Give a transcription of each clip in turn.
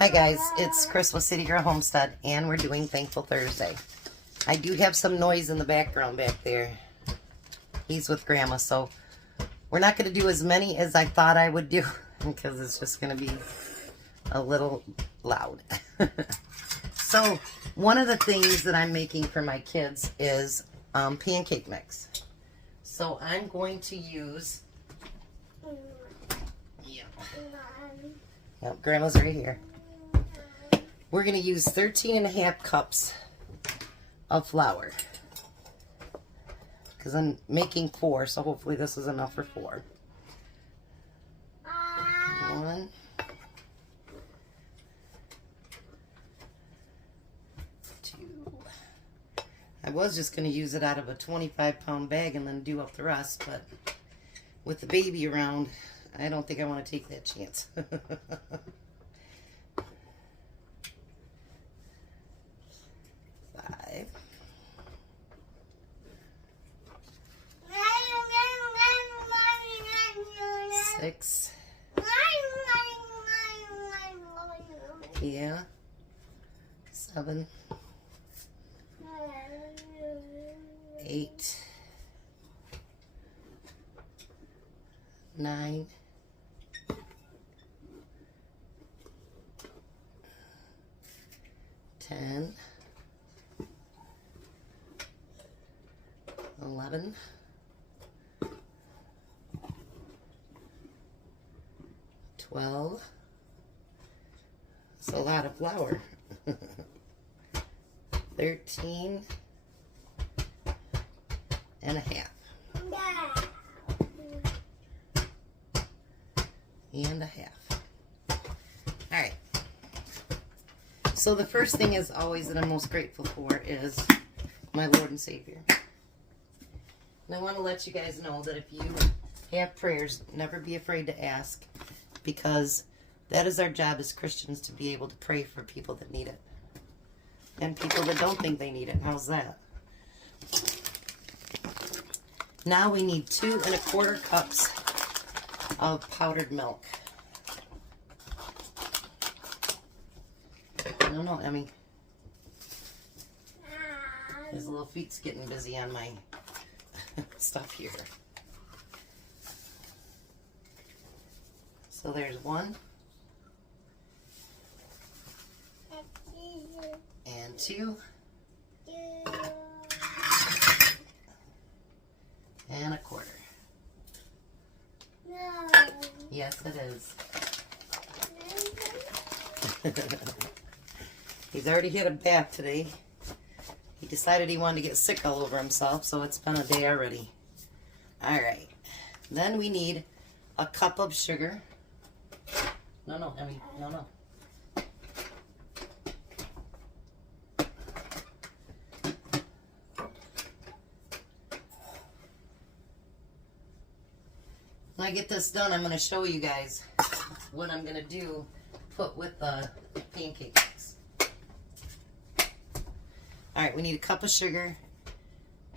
Hi guys, it's Chris with City Girl Homestead, and we're doing Thankful Thursday. I do have some noise in the background back there. He's with Grandma, so we're not going to do as many as I thought I would do because it's just going to be a little loud. So one of the things that I'm making for my kids is pancake mix. So I'm going to use, yep, Grandma's right here. We're going to use 13.5 cups of flour because I'm making 4, so hopefully this is enough for 4. 1, 2. I was just going to use it out of a 25-pound bag and then do up the rest, but with the baby around, I don't think I want to take that chance. 5. 6. Yeah. 7. 8. 9. 10. 11. 12. It's a lot of flour. 13 and a half. And a half. Alright. So the first thing is always that I'm most grateful for is my Lord and Savior. And I want to let you guys know that if you have prayers, never be afraid to ask, because that is our job as Christians, to be able to pray for people that need it. And people that don't think they need it. How's that? Now we need 2 1/4 cups of powdered milk. No, Emmy. His little feet's getting busy on my stuff here. So there's 1 and 2 and 1/4. No. Yes, it is. He's already had a bath today. He decided he wanted to get sick all over himself, so it's been a day already. Alright. Then we need a cup of sugar. No, Emmy, no. When I get this done, I'm going to show you guys what I'm going to do, put with the pancake mix. Alright, we need a cup of sugar.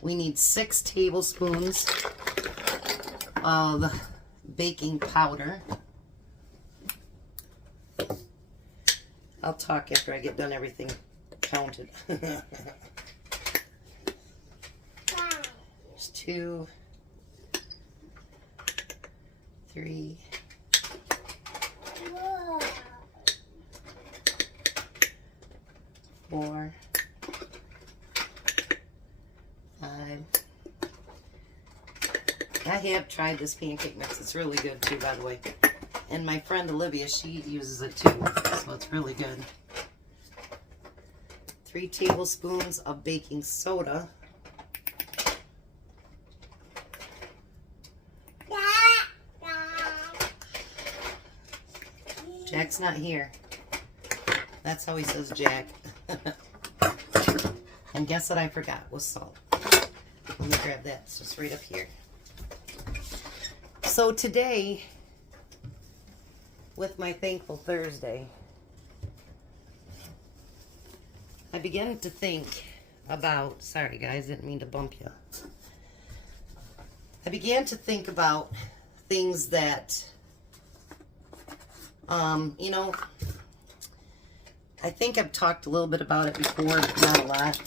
We need 6 tablespoons of baking powder. I'll talk after I get done everything counted. There's 2, 3, 4, 5. I have tried this pancake mix. It's really good too, by the way. And my friend Olivia, she uses it too, so it's really good. 3 tablespoons of baking soda. Jack's not here. That's how he says Jack. And guess what I forgot was salt. Let me grab that. It's just right up here. So today, with my Thankful Thursday, I began to think about, sorry guys, didn't mean to bump you. I began to think about things that, you know, I think I've talked a little bit about it before, but not a lot.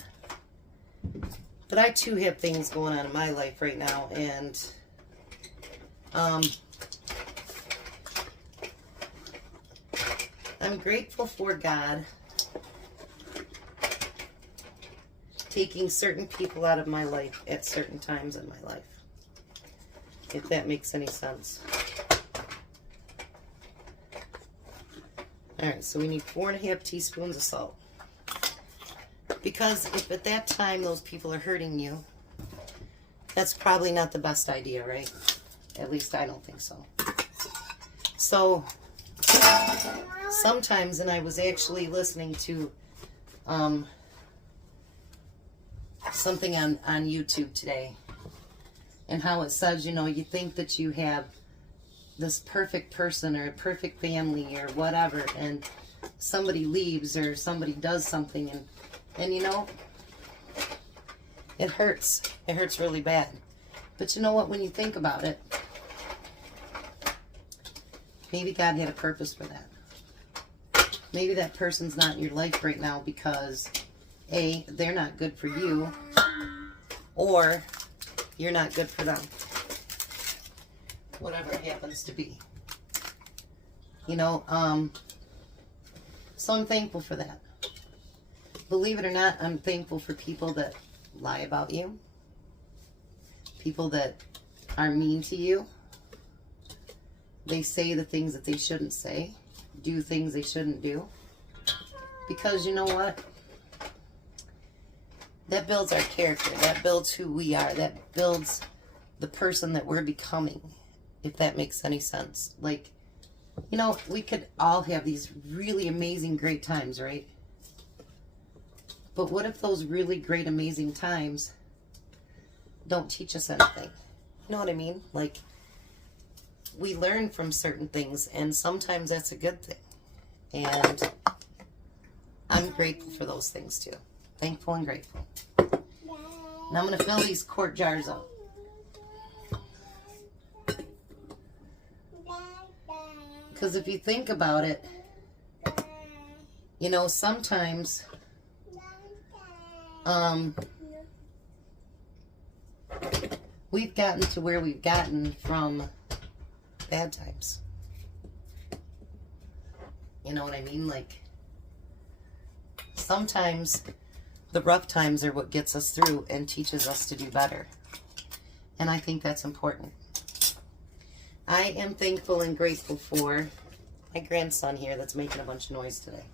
But I too have things going on in my life right now, and I'm grateful for God taking certain people out of my life at certain times in my life, if that makes any sense. Alright, so we need 4.5 teaspoons of salt. Because if at that time those people are hurting you, that's probably not the best idea, right? At least I don't think so. So, sometimes, and I was actually listening to something on YouTube today, and how it says, you know, you think that you have this perfect person or a perfect family or whatever, and somebody leaves or somebody does something, and you know, it hurts. It hurts really bad. But you know what, when you think about it, maybe God had a purpose for that. Maybe that person's not in your life right now because A, they're not good for you, or you're not good for them. Whatever it happens to be. You know, so I'm thankful for that. Believe it or not, I'm thankful for people that lie about you. People that are mean to you. They say the things that they shouldn't say. Do things they shouldn't do. Because you know what? That builds our character. That builds who we are. That builds the person that we're becoming. If that makes any sense. Like, you know, we could all have these really amazing, great times, right? But what if those really great, amazing times don't teach us anything? You know what I mean? Like, we learn from certain things, and sometimes that's a good thing. And I'm grateful for those things too. Thankful and grateful. Now I'm going to fill these quart jars up. Because if you think about it, you know, sometimes we've gotten to where we've gotten from bad times. You know what I mean? Like, sometimes the rough times are what gets us through and teaches us to do better. And I think that's important. I am thankful and grateful for my grandson here that's making a bunch of noise today.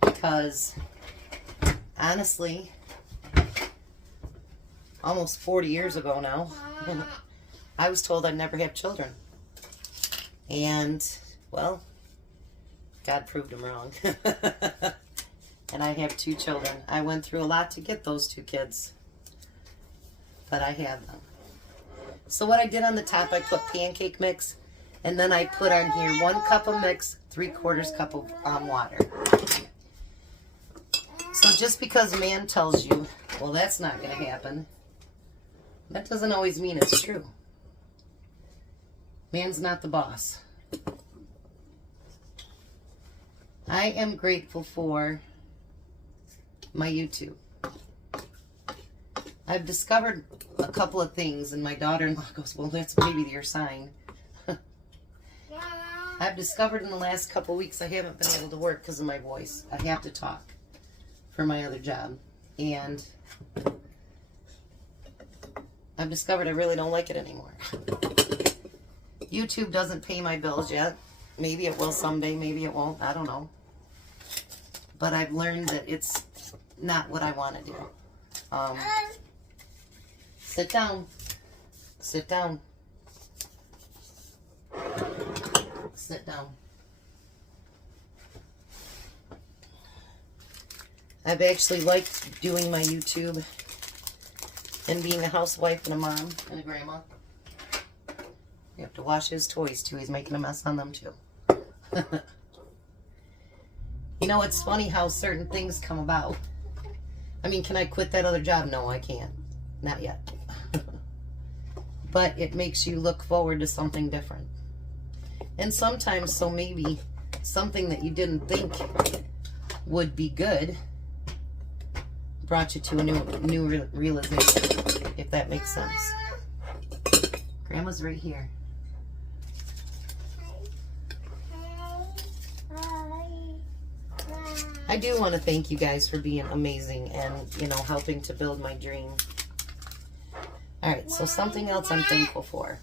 Because, honestly, almost 40 years ago now, I was told I'd never have children. And, well, God proved him wrong. And I have 2 children. I went through a lot to get those 2 kids. But I have them. So what I did on the top, I put pancake mix, and then I put on here 1 cup of mix, 3/4 cup of water. So just because man tells you, well, that's not going to happen, that doesn't always mean it's true. Man's not the boss. I am grateful for my YouTube. I've discovered a couple of things, and my daughter-in-law goes, well, that's maybe your sign. I've discovered in the last couple of weeks I haven't been able to work because of my voice. I have to talk for my other job. And I've discovered I really don't like it anymore. YouTube doesn't pay my bills yet. Maybe it will someday, maybe it won't. I don't know. But I've learned that it's not what I want to do. Sit down. Sit down. Sit down. I've actually liked doing my YouTube and being a housewife and a mom and a grandma. You have to wash his toys too. He's making a mess on them too. You know, it's funny how certain things come about. I mean, can I quit that other job? No, I can't. Not yet. But it makes you look forward to something different. And sometimes, so maybe something that you didn't think would be good brought you to a new realization, if that makes sense. Grandma's right here. I do want to thank you guys for being amazing and, you know, helping to build my dream. Alright, so something else I'm thankful for.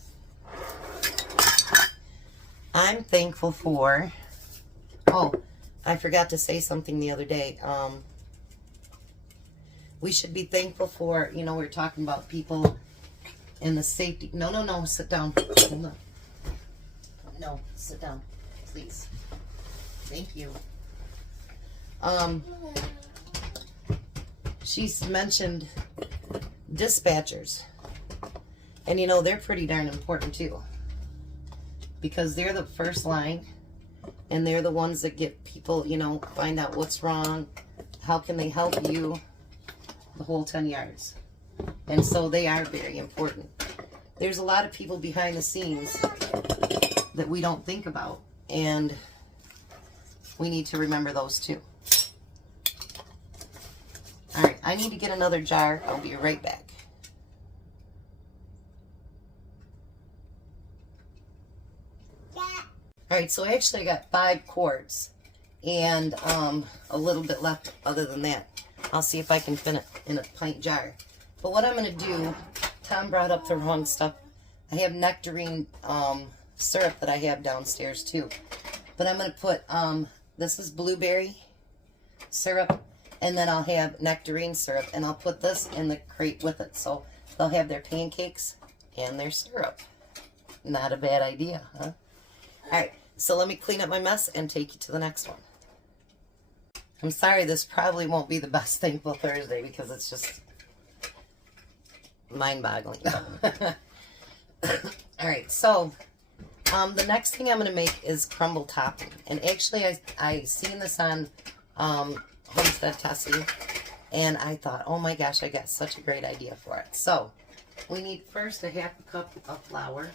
I'm thankful for... Oh, I forgot to say something the other day. We should be thankful for, you know, we were talking about people in the safety... No, sit down. Hold on. No, sit down, please. Thank you. She's mentioned dispatchers. And you know, they're pretty darn important too. Because they're the first line. And they're the ones that get people, you know, find out what's wrong. How can they help you? The whole 10 yards. And so they are very important. There's a lot of people behind the scenes that we don't think about. And we need to remember those too. Alright, I need to get another jar. I'll be right back. Alright, so actually I got 5 quarts and a little bit left other than that. I'll see if I can fit it in a pint jar. But what I'm going to do, Tom brought up the wrong stuff. I have nectarine syrup that I have downstairs too. But I'm going to put, this is blueberry syrup. And then I'll have nectarine syrup, and I'll put this in the crate with it. So they'll have their pancakes and their syrup. Not a bad idea, huh? Alright, so let me clean up my mess and take you to the next one. I'm sorry, this probably won't be the best Thankful Thursday because it's just mind-boggling. Alright, so the next thing I'm going to make is crumble topping. And actually, I seen this on... Homestead Tessie, and I thought, oh my gosh, I got such a great idea for it. So we need first a half a cup of flour.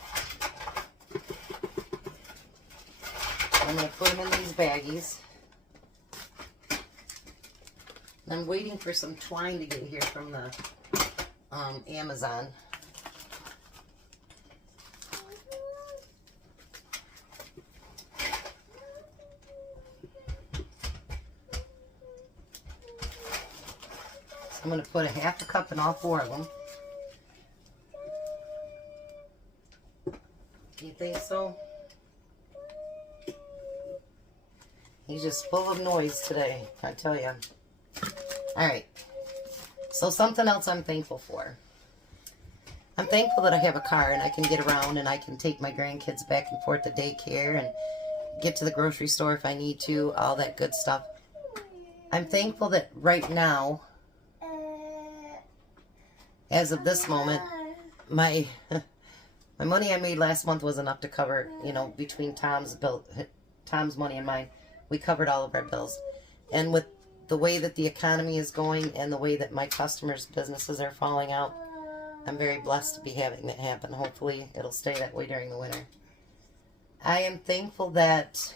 I'm going to put them in these baggies. I'm waiting for some twine to get here from the Amazon. I'm going to put a half a cup in all 4 of them. You think so? He's just full of noise today, I tell you. Alright. So something else I'm thankful for. I'm thankful that I have a car and I can get around and I can take my grandkids back and forth to daycare and get to the grocery store if I need to, all that good stuff. I'm thankful that right now, as of this moment, my money I made last month was enough to cover, you know, between Tom's money and mine, we covered all of our bills. And with the way that the economy is going and the way that my customers' businesses are falling out, I'm very blessed to be having that happen. Hopefully it'll stay that way during the winter. I am thankful that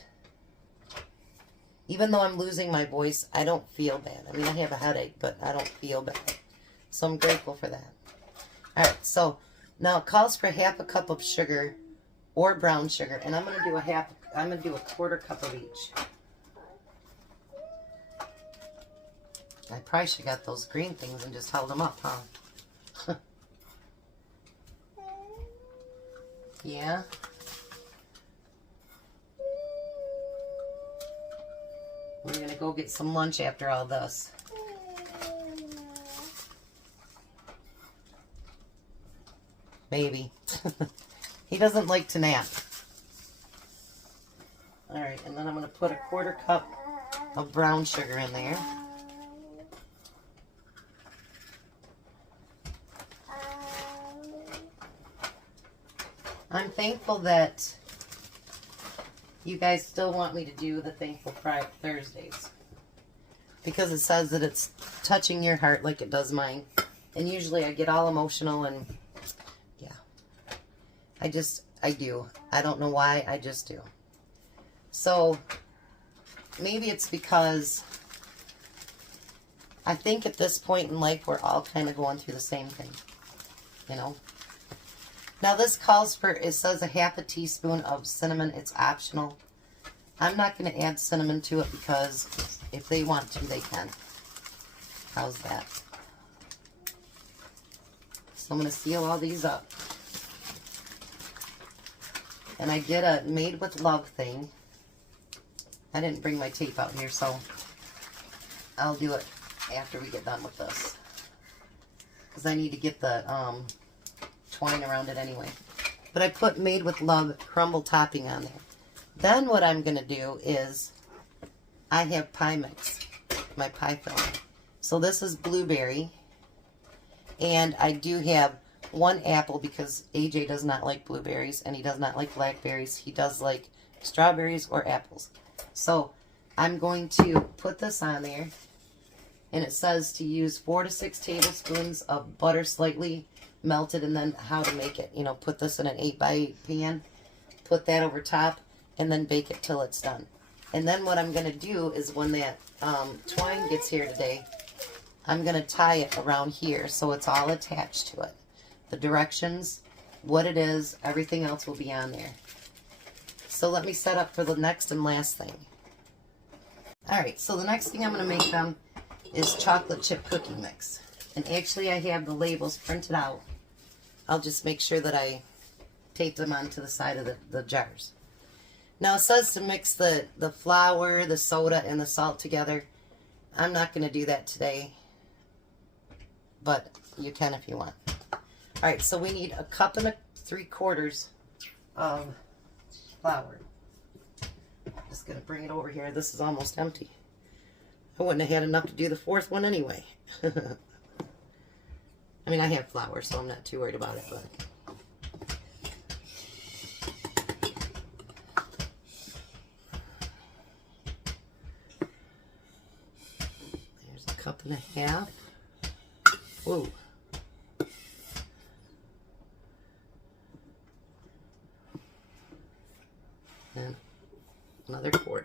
even though I'm losing my voice, I don't feel bad. I mean, I have a headache, but I don't feel bad. So I'm grateful for that. Alright, so now it calls for half a cup of sugar or brown sugar. And I'm gonna do a quarter cup of each. I probably should have got those green things and just held them up, huh? Yeah. We're gonna go get some lunch after all this. Maybe. He doesn't like to nap. Alright, and then I'm going to put a quarter cup of brown sugar in there. I'm thankful that you guys still want me to do the Thankful Thursdays. Because it says that it's touching your heart like it does mine. And usually I get all emotional and I do. I don't know why, I just do. So, maybe it's because I think at this point in life we're all kind of going through the same thing, you know. Now this calls for, it says a half a teaspoon of cinnamon. It's optional. I'm not going to add cinnamon to it because if they want to, they can. How's that? So I'm going to seal all these up. And I did a made with love thing. I didn't bring my tape out here, so I'll do it after we get done with this. Because I need to get the twine around it anyway. But I put made with love crumble topping on there. Then what I'm going to do is, I have pie mix, my pie filling. So this is blueberry. And I do have one apple because AJ does not like blueberries and he does not like blackberries. He does like strawberries or apples. So I'm going to put this on there. And it says to use 4 to 6 tablespoons of butter slightly melted, and then how to make it. You know, put this in an 8x8 pan, put that over top, and then bake it till it's done. And then what I'm going to do is when that twine gets here today, I'm going to tie it around here so it's all attached to it. The directions, what it is, everything else will be on there. So let me set up for the next and last thing. Alright, so the next thing I'm going to make them is chocolate chip cookie mix. And actually I have the labels printed out. I'll just make sure that I tape them onto the side of the jars. Now it says to mix the flour, the soda, and the salt together. I'm not going to do that today, but you can if you want. Alright, so we need 1 3/4 cups of flour. Just going to bring it over here. This is almost empty. I wouldn't have had enough to do the 4th one anyway. I mean, I have flour, so I'm not too worried about it, but... There's 1.5 cups. Whoa. And another 1/4.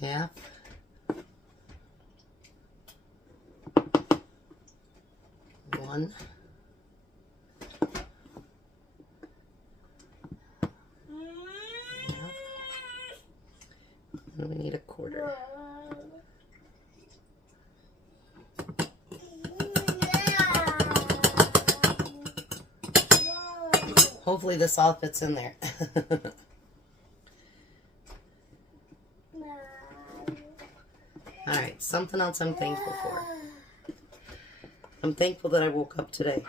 Half. One. Half. And we need 1/4. Hopefully this all fits in there. Alright, something else I'm thankful for. I'm thankful that I woke up today.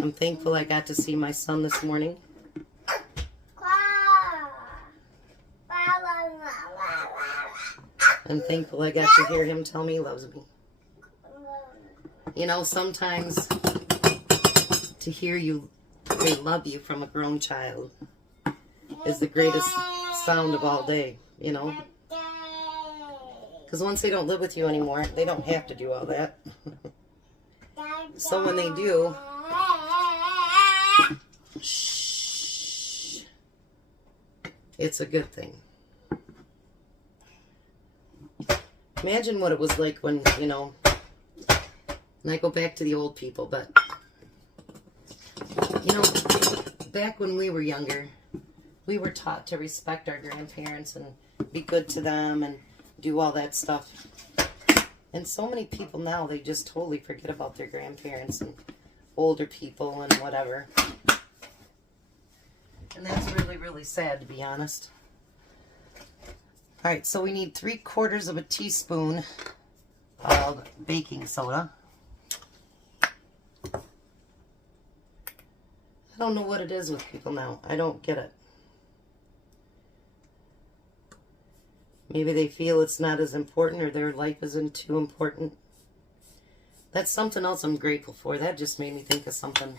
I'm thankful I got to see my son this morning. I'm thankful I got to hear him tell me he loves me. You know, sometimes to hear you they love you from a grown child is the greatest sound of all day, you know. Because once they don't live with you anymore, they don't have to do all that. So when they do, shh, it's a good thing. Imagine what it was like when, you know, and I go back to the old people, but, you know, back when we were younger, we were taught to respect our grandparents and be good to them and do all that stuff. And so many people now, they just totally forget about their grandparents and older people and whatever. And that's really, really sad, to be honest. Alright, so we need 3/4 teaspoon of baking soda. I don't know what it is with people now. I don't get it. Maybe they feel it's not as important or their life isn't too important. That's something else I'm grateful for. That just made me think of something.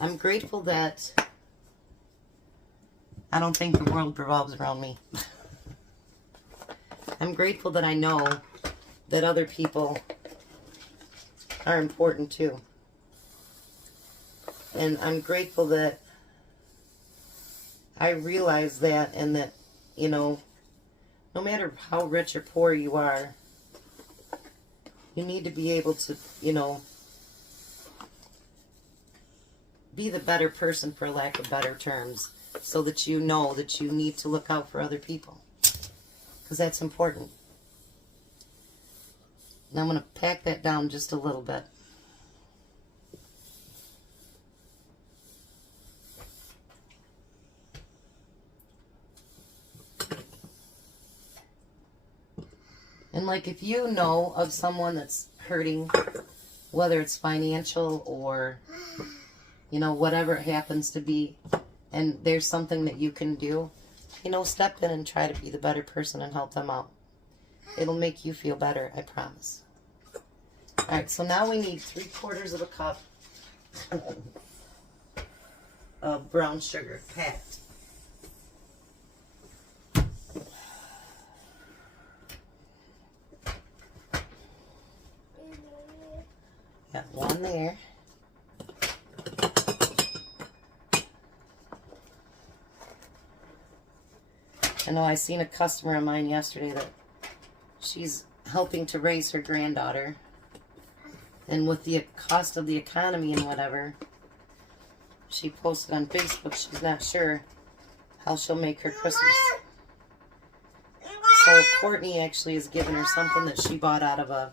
I'm grateful that I don't think the world revolves around me. I'm grateful that I know that other people are important too. And I'm grateful that I realize that, and that, you know, no matter how rich or poor you are, you need to be able to, you know, be the better person, for lack of better terms, so that you know that you need to look out for other people. Because that's important. Now I'm going to pack that down just a little bit. And like, if you know of someone that's hurting, whether it's financial or, you know, whatever it happens to be, and there's something that you can do, you know, step in and try to be the better person and help them out. It'll make you feel better, I promise. Alright, so now we need 3/4 of a cup of brown sugar, packed. Got one there. I know I seen a customer of mine yesterday that she's helping to raise her granddaughter. And with the cost of the economy and whatever, she posted on Facebook she's not sure how she'll make her Christmas. So Courtney actually has given her something that she bought out of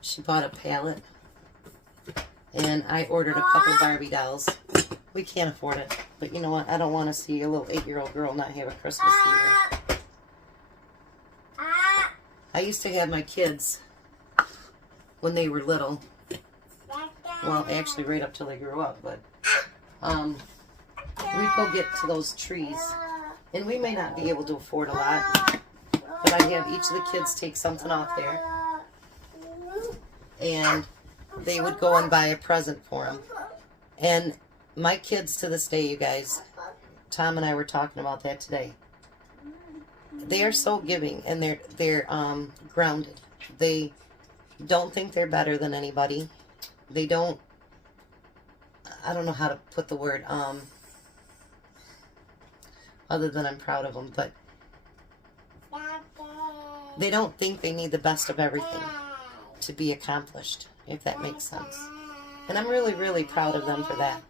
she bought a pallet. And I ordered a couple Barbie dolls. We can't afford it. But you know what? I don't want to see a little 8-year-old girl not have a Christmas either. I used to have my kids when they were little. Well, actually right up till they grew up. But we'd go get to those trees. And we may not be able to afford a lot. But I'd have each of the kids take something off there. And they would go and buy a present for them. And my kids to this day, you guys, Tom and I were talking about that today. They are so giving, and they're grounded. They don't think they're better than anybody. They don't, I don't know how to put the word, other than I'm proud of them, but they don't think they need the best of everything to be accomplished, if that makes sense. And I'm really, really proud of them for that.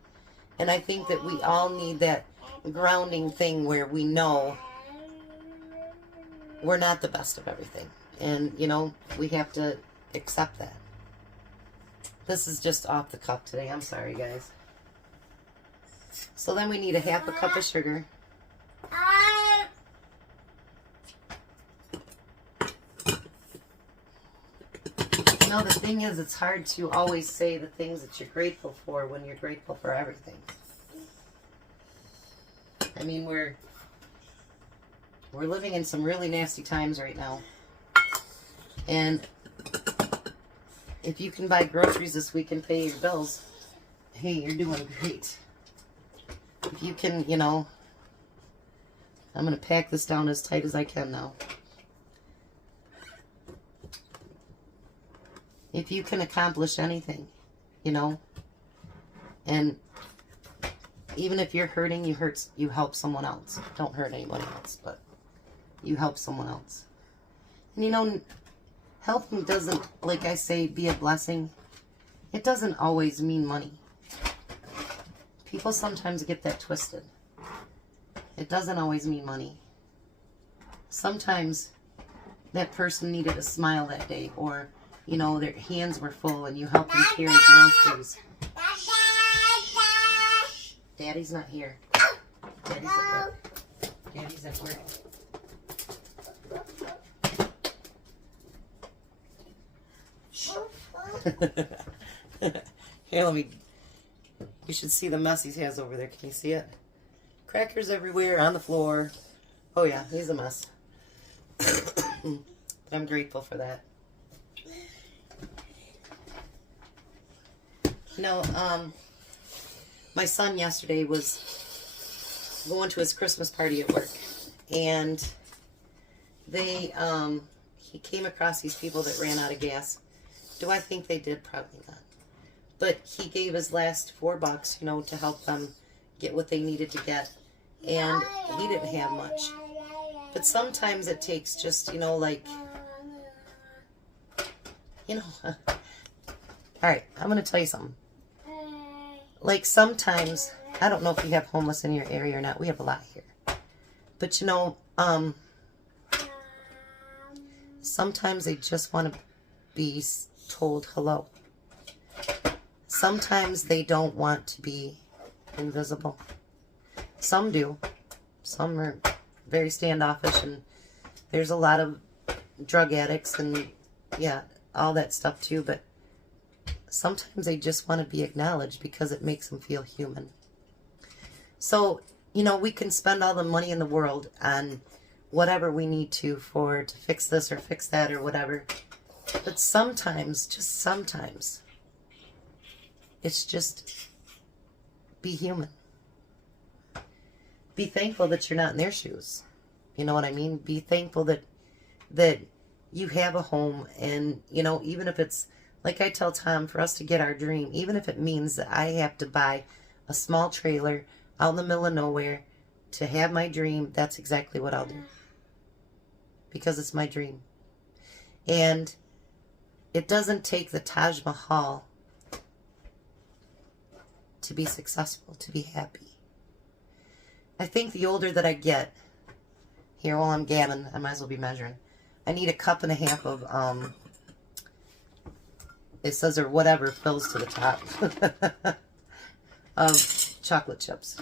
And I think that we all need that grounding thing where we know we're not the best of everything. And, you know, we have to accept that. This is just off the cup today. I'm sorry, guys. So then we need a 1/2 cup of sugar. You know, the thing is, it's hard to always say the things that you're grateful for when you're grateful for everything. I mean, we're living in some really nasty times right now. And if you can buy groceries this week and pay your bills, hey, you're doing great. If you can, you know, I'm going to pack this down as tight as I can now. If you can accomplish anything, you know, and even if you're hurting, you help someone else. Don't hurt anybody else, but you help someone else. And you know, helping doesn't, like I say, be a blessing. It doesn't always mean money. People sometimes get that twisted. It doesn't always mean money. Sometimes that person needed a smile that day, or, you know, their hands were full and you helped them carry groceries. Daddy's not here. Daddy's at work. Daddy's at work. Here, let me. You should see the mess he has over there. Can you see it? Crackers everywhere on the floor. Oh yeah, he's a mess. I'm grateful for that. You know, my son yesterday was going to his Christmas party at work, and they he came across these people that ran out of gas. Do I think they did? Probably not. But he gave his last $4, you know, to help them get what they needed to get. And he didn't have much. But sometimes it takes just, you know, like, you know. All right, I'm going to tell you something. Like sometimes, I don't know if you have homeless in your area or not. We have a lot here. But, you know, sometimes they just want to be told hello. Sometimes they don't want to be invisible. Some do. Some are very standoffish, and there's a lot of drug addicts and, yeah, all that stuff too. But sometimes they just want to be acknowledged because it makes them feel human. So, you know, we can spend all the money in the world on whatever we need to fix this or fix that or whatever. But sometimes, just sometimes, it's just be human. Be thankful that you're not in their shoes. You know what I mean? Be thankful that you have a home, and, you know, even if it's, like I tell Tom, for us to get our dream, even if it means that I have to buy a small trailer out in the middle of nowhere to have my dream, that's exactly what I'll do. Because it's my dream. And it doesn't take the Taj Mahal to be successful, to be happy. I think the older that I get, here while I'm gamming, I might as well be measuring. I need 1.5 cups of, it says or whatever fills to the top of chocolate chips.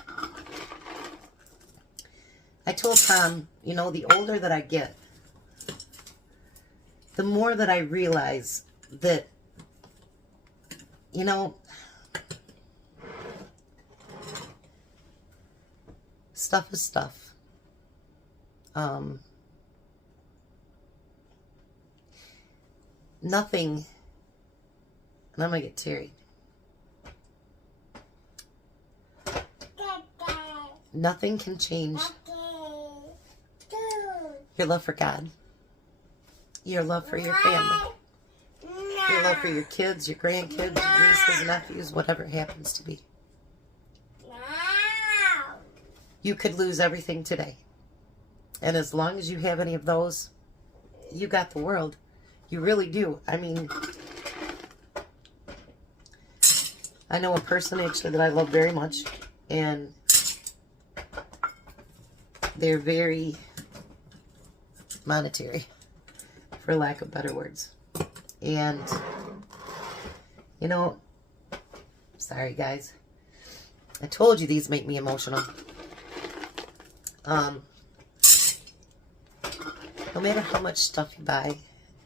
I told Tom, you know, the older that I get, the more that I realize that, you know, stuff is stuff. Nothing, and I'm going to get teary. Nothing can change your love for God, your love for your family, your love for your kids, your grandkids, your nieces, nephews, whatever it happens to be. You could lose everything today. And as long as you have any of those, you got the world. You really do. I mean, I know a person actually that I love very much, and they're very monetary, for lack of better words. And, you know, sorry guys, I told you these make me emotional. No matter how much stuff you buy,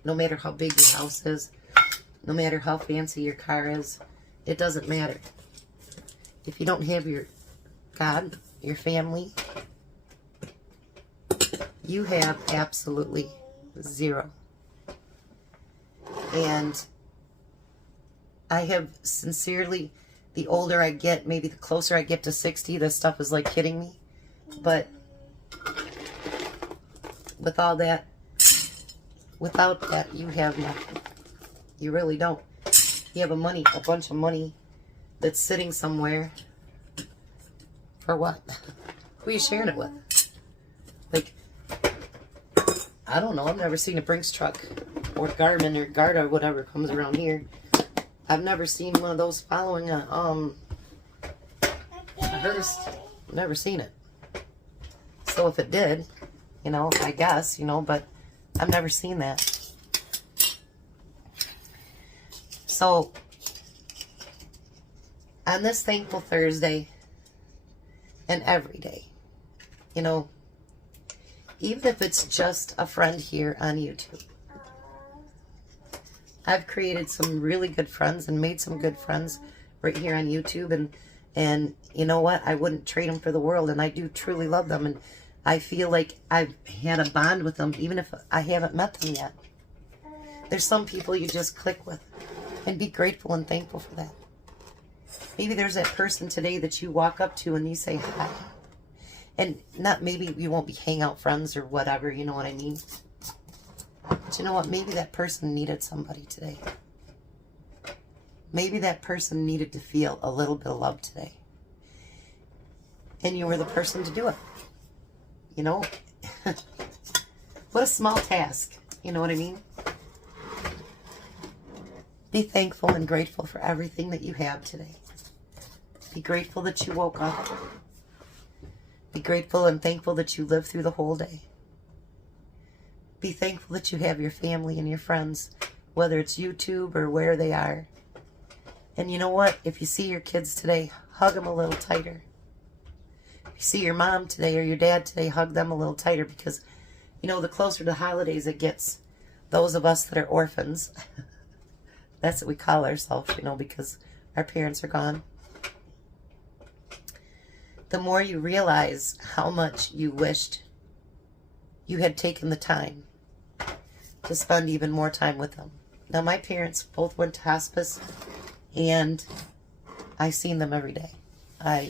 no matter how big your house is, no matter how fancy your car is, it doesn't matter. If you don't have your God, your family, you have absolutely zero. And I have sincerely, the older I get, maybe the closer I get to 60, this stuff is like hitting me. But with all that, without that, you have nothing. You really don't. You have a bunch of money that's sitting somewhere. For what? Who are you sharing it with? Like, I don't know. I've never seen a Brinks truck or Garmin or Garda or whatever comes around here. I've never seen one of those following a hearse. Never seen it. So if it did, you know, I guess, you know, but I've never seen that. So, on this Thankful Thursday, and every day, you know, even if it's just a friend here on YouTube. I've created some really good friends and made some good friends right here on YouTube, and you know what? I wouldn't trade them for the world, and I do truly love them, and I feel like I've had a bond with them, even if I haven't met them yet. There's some people you just click with, and be grateful and thankful for that. Maybe there's that person today that you walk up to and you say hi. And not, maybe you won't be hangout friends or whatever, you know what I mean? But you know what? Maybe that person needed somebody today. Maybe that person needed to feel a little bit of love today. And you were the person to do it. You know? What a small task. You know what I mean? Be thankful and grateful for everything that you have today. Be grateful that you woke up. Be grateful and thankful that you lived through the whole day. Be thankful that you have your family and your friends, whether it's YouTube or where they are. And you know what? If you see your kids today, hug them a little tighter. If you see your mom today or your dad today, hug them a little tighter, because, you know, the closer to the holidays it gets, those of us that are orphans, that's what we call ourselves, you know, because our parents are gone. The more you realize how much you wished you had taken the time to spend even more time with them. Now, my parents both went to hospice, and I seen them every day.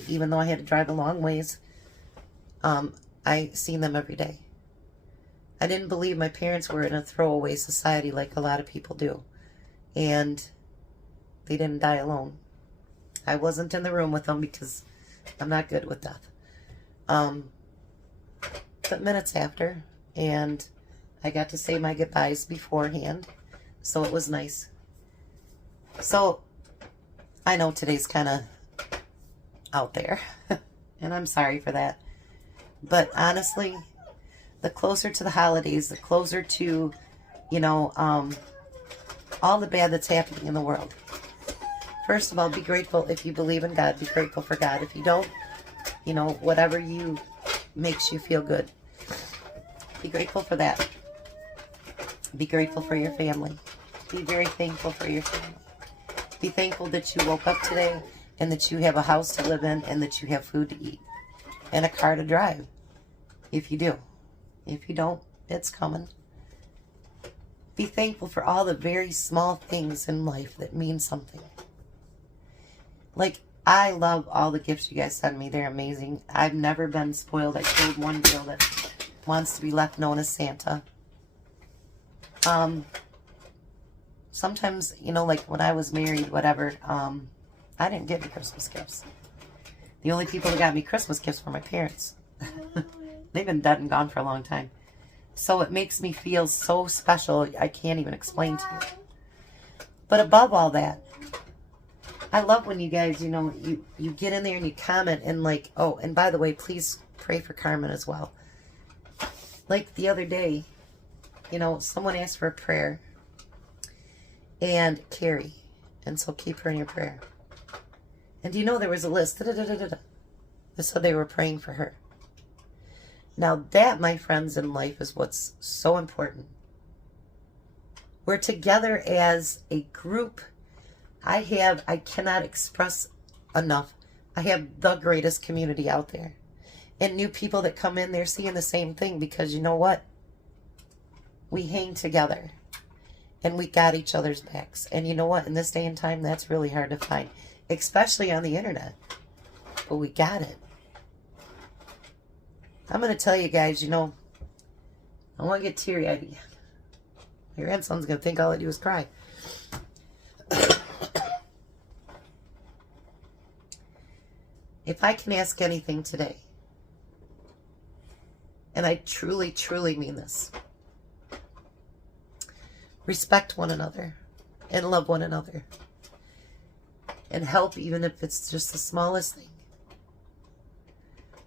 Even though I had to drive a long ways, I seen them every day. I didn't believe my parents were in a throwaway society like a lot of people do. And they didn't die alone. I wasn't in the room with them because I'm not good with death. But minutes after, and I got to say my goodbyes beforehand, so it was nice. So I know today's kind of out there, and I'm sorry for that. But honestly, the closer to the holidays, the closer to, you know, all the bad that's happening in the world. First of all, be grateful if you believe in God. Be grateful for God. If you don't, you know, whatever you makes you feel good. Be grateful for that. Be grateful for your family. Be very thankful for your family. Be thankful that you woke up today and that you have a house to live in and that you have food to eat and a car to drive. If you do. If you don't, it's coming. Be thankful for all the very small things in life that mean something. Like, I love all the gifts you guys send me. They're amazing. I've never been spoiled. I told one girl that wants to be left known as Santa. Sometimes, you know, like when I was married, whatever, I didn't get any Christmas gifts. The only people that got me Christmas gifts were my parents. They've been dead and gone for a long time. So it makes me feel so special, I can't even explain to you. But above all that, I love when you guys, you know, you get in there and you comment and like, oh, and by the way, please pray for Carmen as well. Like the other day, you know, someone asked for a prayer. And Carrie. And so keep her in your prayer. And do you know there was a list that said they were praying for her. Now that, my friends, in life is what's so important. We're together as a group. I cannot express enough. I have the greatest community out there. And new people that come in, they're seeing the same thing, because you know what? We hang together. And we got each other's backs. And you know what? In this day and time, that's really hard to find. Especially on the internet. But we got it. I'm going to tell you guys, you know, I want to get teary-eyed again. My grandson's going to think all I do is cry. If I can ask anything today, and I truly, truly mean this, respect one another and love one another and help, even if it's just the smallest thing.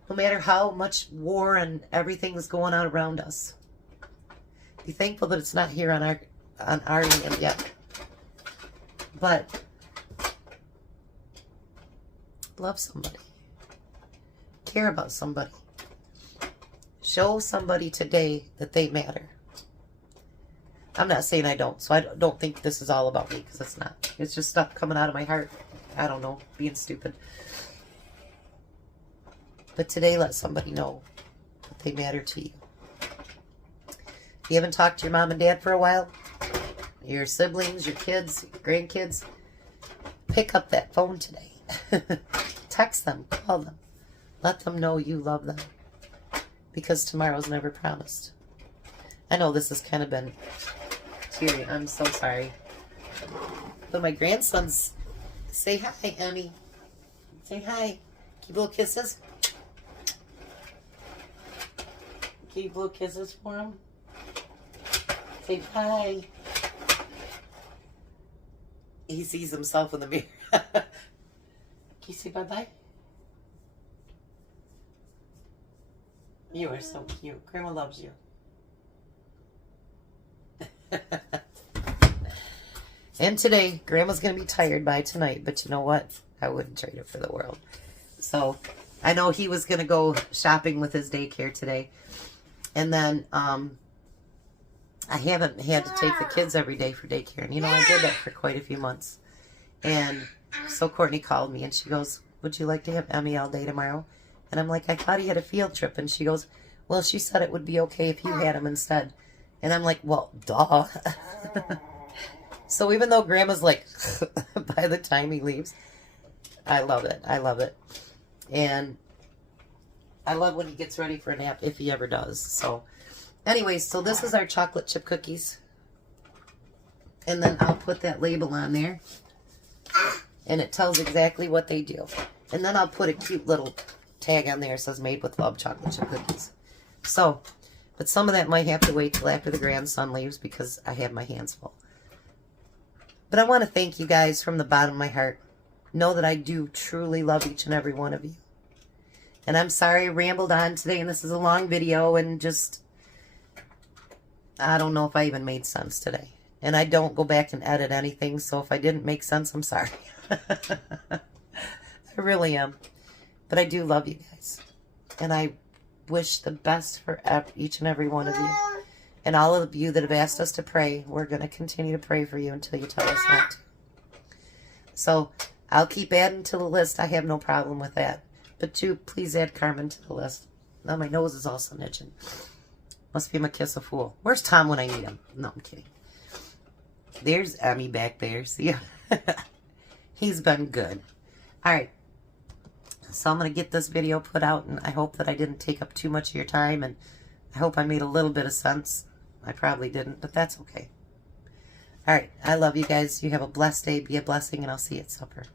No matter how much war and everything's going on around us, be thankful that it's not here on our land yet. But love somebody. Care about somebody. Show somebody today that they matter. I'm not saying I don't, so I don't think this is all about me, because it's not. It's just stuff coming out of my heart. I don't know, being stupid. But today, let somebody know that they matter to you. If you haven't talked to your mom and dad for a while, your siblings, your kids, your grandkids, pick up that phone today. Text them, call them. Let them know you love them. Because tomorrow's never promised. I know this has kind of been teary. I'm so sorry. But my grandsons, say hi, Emmy. Say hi. Keep little kisses. Keep little kisses for him. Say hi. He sees himself in the mirror. Can you say bye-bye? You are so cute. Grandma loves you. And today, Grandma's going to be tired by tonight, but you know what? I wouldn't trade it for the world. So, I know he was going to go shopping with his daycare today. And then, I haven't had to take the kids every day for daycare. And, you know, I did that for quite a few months. And so Courtney called me and she goes, would you like to have Emmy all day tomorrow? And I'm like, I thought he had a field trip. And she goes, well, she said it would be okay if you had him instead. And I'm like, well, duh. So even though Grandma's like, by the time he leaves, I love it. I love it. And I love when he gets ready for a nap, if he ever does. So anyways, so this is our chocolate chip cookies. And then I'll put that label on there. And it tells exactly what they do. And then I'll put a cute little tag on there that says made with love chocolate chip cookies. So, but some of that might have to wait till after the grandson leaves because I have my hands full. But I want to thank you guys from the bottom of my heart. Know that I do truly love each and every one of you. And I'm sorry I rambled on today and this is a long video and just, I don't know if I even made sense today. And I don't go back and edit anything, so if I didn't make sense, I'm sorry. I really am. But I do love you guys. And I wish the best for each and every one of you. And all of you that have asked us to pray, we're going to continue to pray for you until you tell us not to. So I'll keep adding to the list. I have no problem with that. But do please add Carmen to the list. Now my nose is also itching. Must be my kiss a fool. Where's Tom when I need him? No, I'm kidding. There's Emmy back there. See? He's been good. All right. So I'm going to get this video put out, and I hope that I didn't take up too much of your time, and I hope I made a little bit of sense. I probably didn't, but that's okay. All right. I love you guys. You have a blessed day. Be a blessing, and I'll see you at supper.